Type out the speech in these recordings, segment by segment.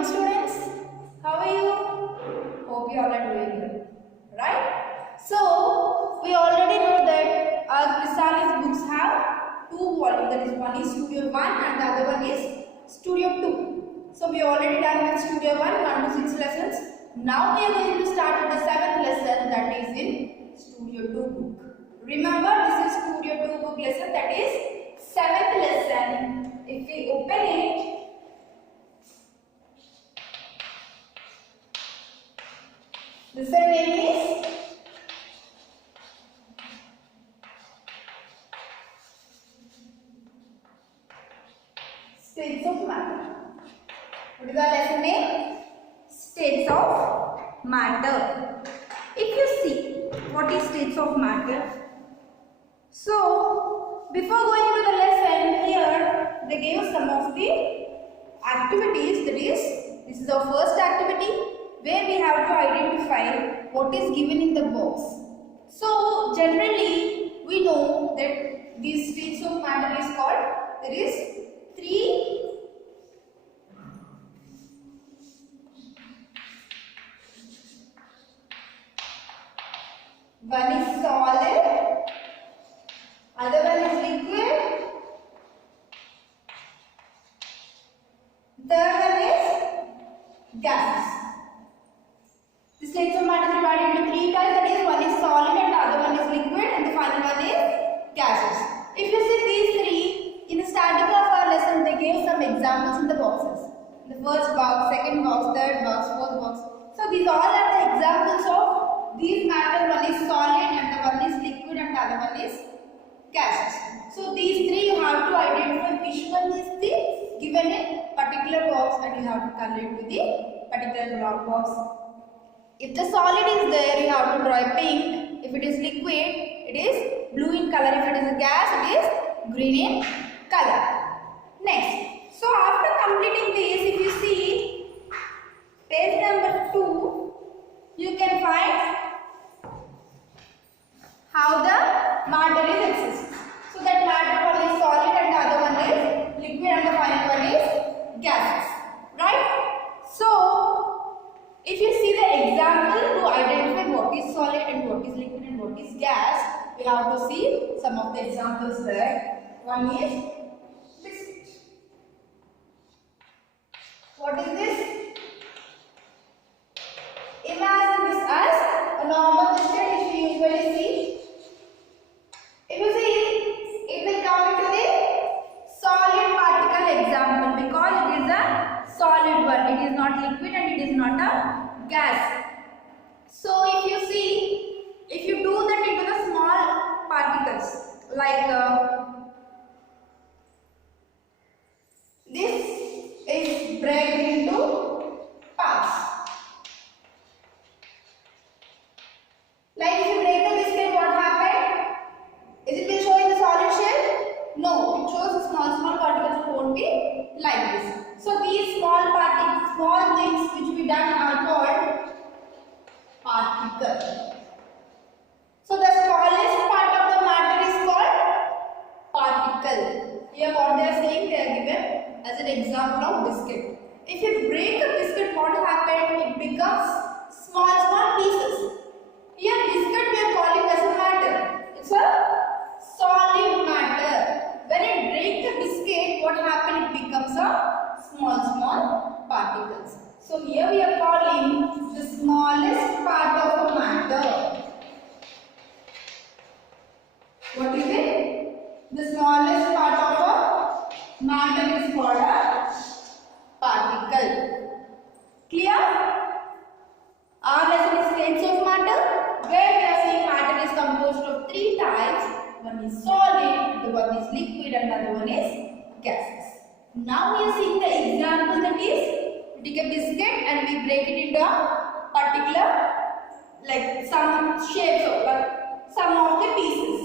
morning, students. How are you? Hope you all are doing good, right? So we already know that our Chrysalis books have two volumes. That is, one is Studio 1 and the other one is Studio 2. So we already done with Studio 1, 1 to 6 lessons. Now we are going to start with the 7th lesson, that is in Studio 2 book. Remember, this is Studio 2 book lesson, that is 7th lesson. If we open it, lesson name is States of Matter. What is our lesson name? States of Matter. If you see what is states of matter, so before going to the lesson, here they gave some of the activities. That is, this is our first activity where we have to identify what is given in the box. So generally we know that these states of matter is called, there is three one is solid, other one is liquid, third one is gases. The states of matter is divided into three types, that is, one is solid and the other one is liquid and the final one is gases. If you see these three, in the starting of our lesson they gave some examples in the boxes. The first box, second box, third box, fourth box. So these all are the examples of these matter. One is solid and the one is liquid and the other one is gases. So these three you have to identify which one is the given in particular box and you have to color it with the particular box. If the solid is there, you have to draw a pink. If it is liquid, it is blue in color. If it is a gas, it is green in color. Next, so after completing this, if you see page number 2, you can find how the matter is exists. So that matter one is solid and the other one is liquid and the final one is gases, right? So if you see the example to identify what is solid and what is liquid and what is gas, we have to see some of the examples there. One is biscuit. What is this? Imagine this as a normal biscuit which we usually see. If you see, it will come into the solid particle example because it is a solid one. It is not liquid and it is not a gas. So if you see, if you do that into the small particles like this is break into parts. Like if you break the biscuit, what happened? Is it will show in the solid shape? No, it shows the small particles. It won't be like this. So these small things which we done are called particle. So the smallest part of the matter is called particle. Here what they are saying, they are given as an example of biscuit. If you break a biscuit, what happened? It becomes small pieces. Here biscuit we are calling as a matter. It's a solid matter. When it breaks the biscuit, what happened? It becomes a small particles. So here we are calling the smallest part of a matter. What is it? The smallest part of a matter is called a particle. Clear? Our lesson is states of matter, where we are saying matter is composed of three types. One is solid, the one is liquid and the other one is gases. Now we are seeing the example, that is, we take a biscuit and we break it into a particular, like some shapes or some of the pieces.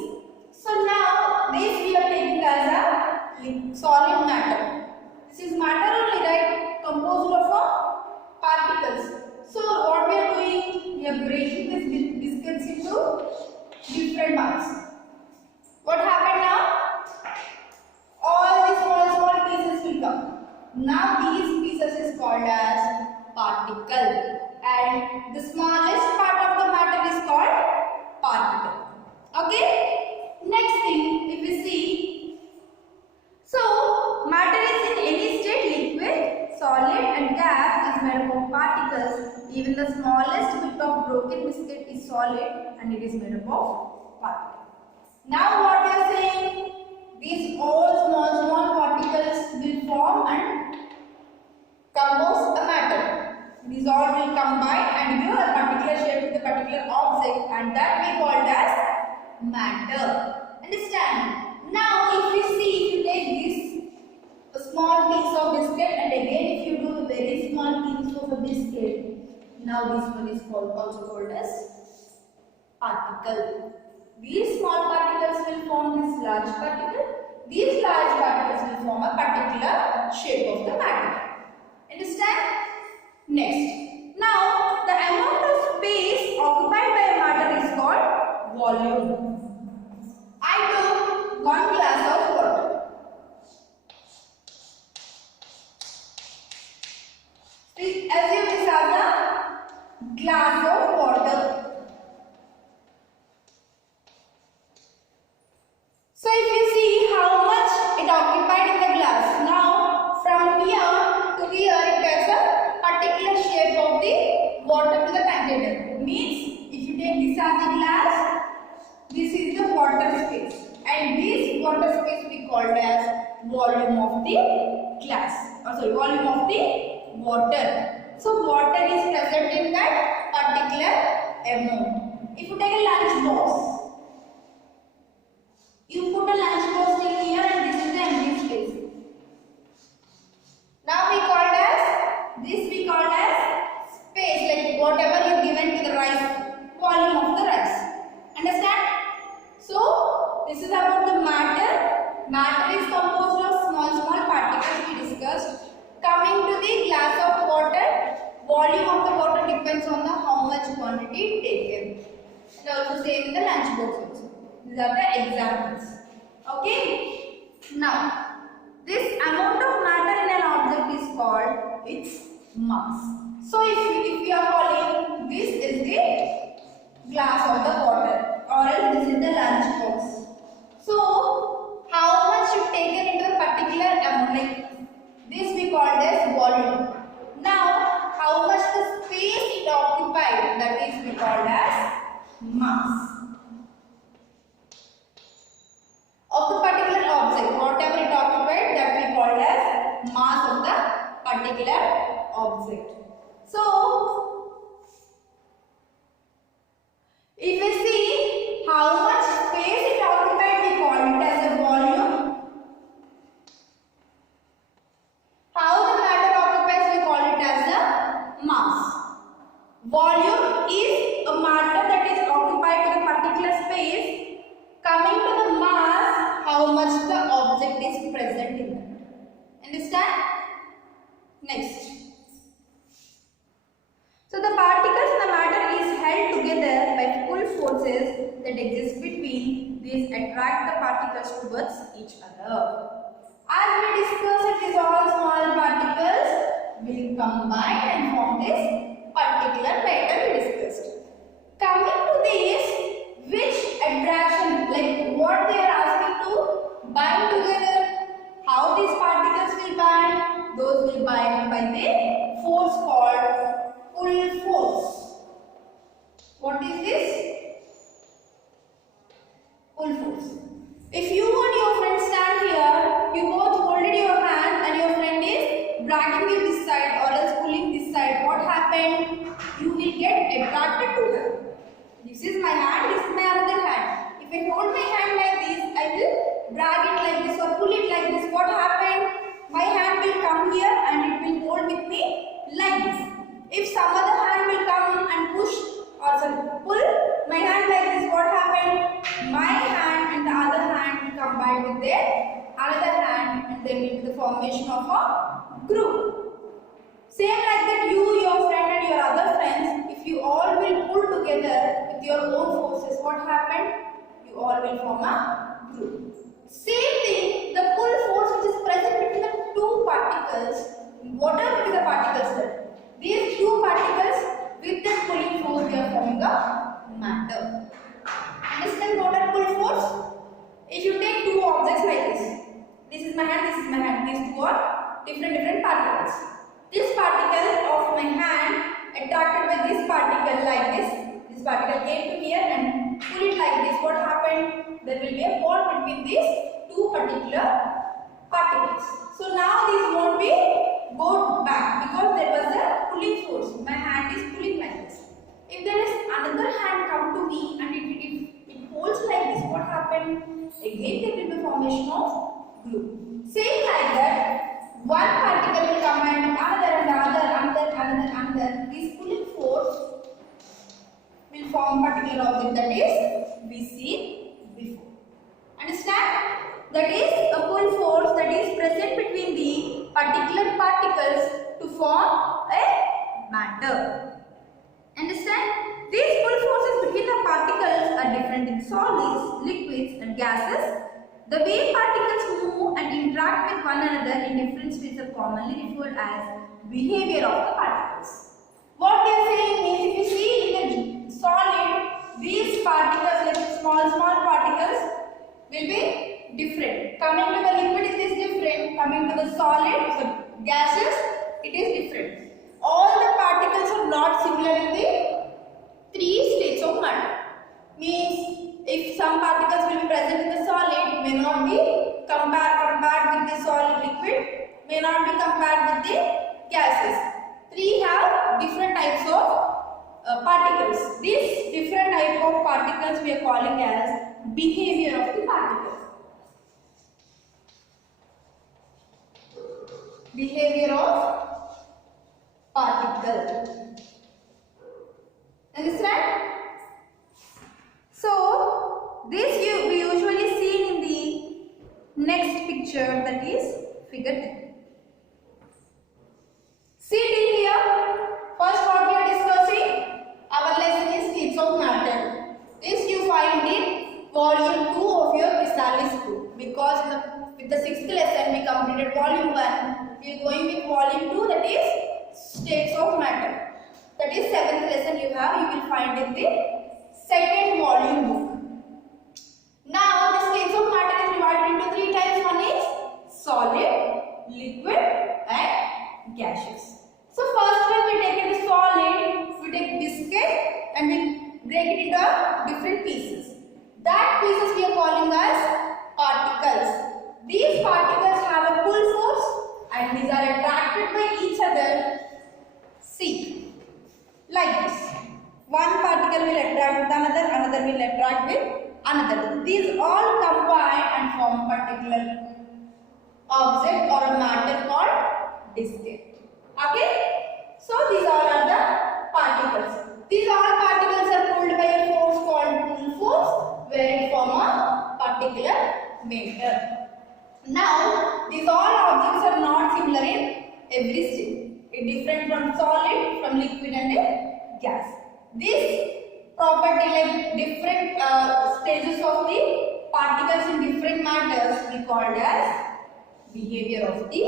So now this we are taking as a solid matter. This is matter only, right? Composed of particles. So what we are doing? We are breaking these biscuits into different parts. What happened now? All these small pieces will come. Now these pieces is called as particle, and the smallest part of the matter is called particle. Okay. Next thing, if we see, so matter is in any state, liquid, solid, and gas is made up of particles. Even the smallest bit of broken biscuit is solid and it is made up of particles. Now what we are saying, these all small particles will form and compose a matter. These all will combine and give a particular shape to the particular object, and that we called as matter. Understand? Now if we see, if you take this a small piece of biscuit and again if you do a very small piece of a biscuit, now this one is also called as particle. These small particles will form this large particle. These large particles will form a particular shape of the matter. Understand? Next. Now, the amount of space occupied by a matter is called volume. I took one glass of water. Assume this as a glass of water. So if you see how much it occupied in the glass, now from here to here it has a particular shape of the water to the container. Means if you take this as a glass, this is the water space, and this water space we called as volume of the glass, volume of the water. So water is present in that particular amount. If you take a lunch box, you put a lunch box in here and this is the empty space. Now we called as space, like whatever you given to the rice, volume of the rice. Understand? So this is about the matter. Matter is composed of small particles we discussed. Coming to the glass of water, volume of the water depends on the how much quantity taken. And also same in the lunch box also. These are the examples. Okay. Now, this amount of matter in an object is called its mass. So, if we are calling this is the glass of the water, or else this is the lunch box. So, how much you taken into a particular amount, like this we called as volume. Now, how much the space it occupied, that is we called as mass of the particular object. Whatever it occupied, that we called as mass of the particular object. So, if we see how much space it occupied, we call it as a volume. How the matter occupies, we call it as a mass. Volume is a matter that is occupied to the particular space. Coming to the mass, how much the object is present in that. Understand? Next. So the particles in the matter is held together by pull forces that exist between these attract the particles towards each other. As we discussed, these all small particles will combine and form this particular matter we discussed. Coming to this, which attraction, like what they are asking to bind together, how these particles will bind, those will bind by the force called pull force. What is this? Pull force. If you and your friend stand here, you both holded your hand and your friend is dragging you this side or else pulling this side, what happened? You will get attracted to her. This is my hand, this is my another hand. If I hold my hand like this, I will drag it like this or pull it like this. What happened? My hand will come here and it will hold with me like this. If some other hand will come and push or pull my hand like this, what happened? My hand and the other hand will combine with their another hand and they will be the formation of a group. Same like that, you, your friend and your other friends, if you all will pull together with your own forces, what happened? You all will form a group. Same thing, the pull force which is present between the two particles, whatever be the particle becoming a matter. Understand what are pull force? If you take two objects like this is my hand, this is my hand, these two are different particles. This particle of my hand attracted by this particle like this particle came to here and pull it like this. What happened? There will be a bond between these two particular particles. So now these won't be go back because there was a pulling force. My hand is pulling like this. If there is another hand come to me and it holds like this, what happened? Again there will be formation of glue. Same like that, one particle will come and another. This pulling force will form particular object that is we see before. Understand? That is a pull force that is present between the particular particles to form a matter. Understand? These pull forces between the particles are different in solids, liquids and gases. The way particles move and interact with one another in different states are commonly referred as behavior of the particles. What they are saying means, if you see in the solid, these particles like small particles will be different. Coming to the liquid it is different. Coming to the solid, so gases, it is different. All the particles are not similar in the three states of matter. Means if some particles will be present in the solid, may not be compared with the solid liquid, may not be compared with the gases. Three have different types of particles. These different type of particles we are calling as behavior of the particle. Behavior of particle. Understand? So this we usually see in the next picture, that is figure 2. See till here, first what we are discussing, our lesson is states of matter. This you find in volume 2 of your Chrysalis book, because with the 6th lesson we completed volume 1, we are going with volume 2, that is states of matter. That is 7th lesson you will find in the 2nd volume book. Now the states of matter is divided into 3 types. One is solid, liquid and gaseous. So first when we take it solid, we take biscuit and we break it into different pieces. That pieces we are calling as particles. These particles have a pull force and these are attracted by each other. See, like this. One particle will attract with another, another will attract with another. These all combine and form a particular object or a matter called biscuit. Okay? So these all are the particles. These all particles are pulled by a force called pull force, where it form a particular matter. Now, these all objects are not similar in every state. It is different from solid, from liquid and gas. This property, like different stages of the particles in different matters, we called as behavior of the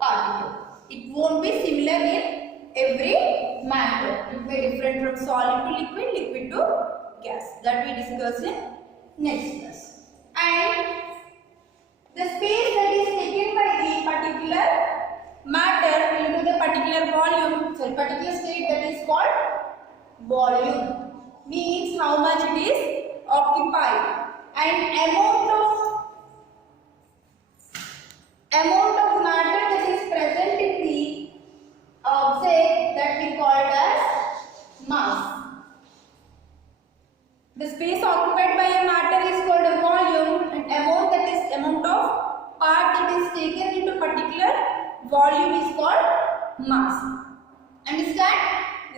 particle. It won't be similar in every matter. It may be different from solid to liquid, liquid to gas. That we discuss in next class. And the space that is taken by the particular matter into the particular volume, particular state, that is called volume. Means how much it is occupied, and amount of matter that is present in the object, that we called as mass. The space occupied by a matter is called a volume, and amount of part it is taken into particular volume is called mass. Understand?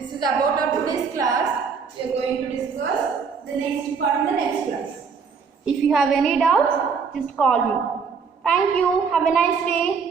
This is about our today's class. We are going to discuss the next part in the next class. If you have any doubts, just call me. Thank you. Have a nice day.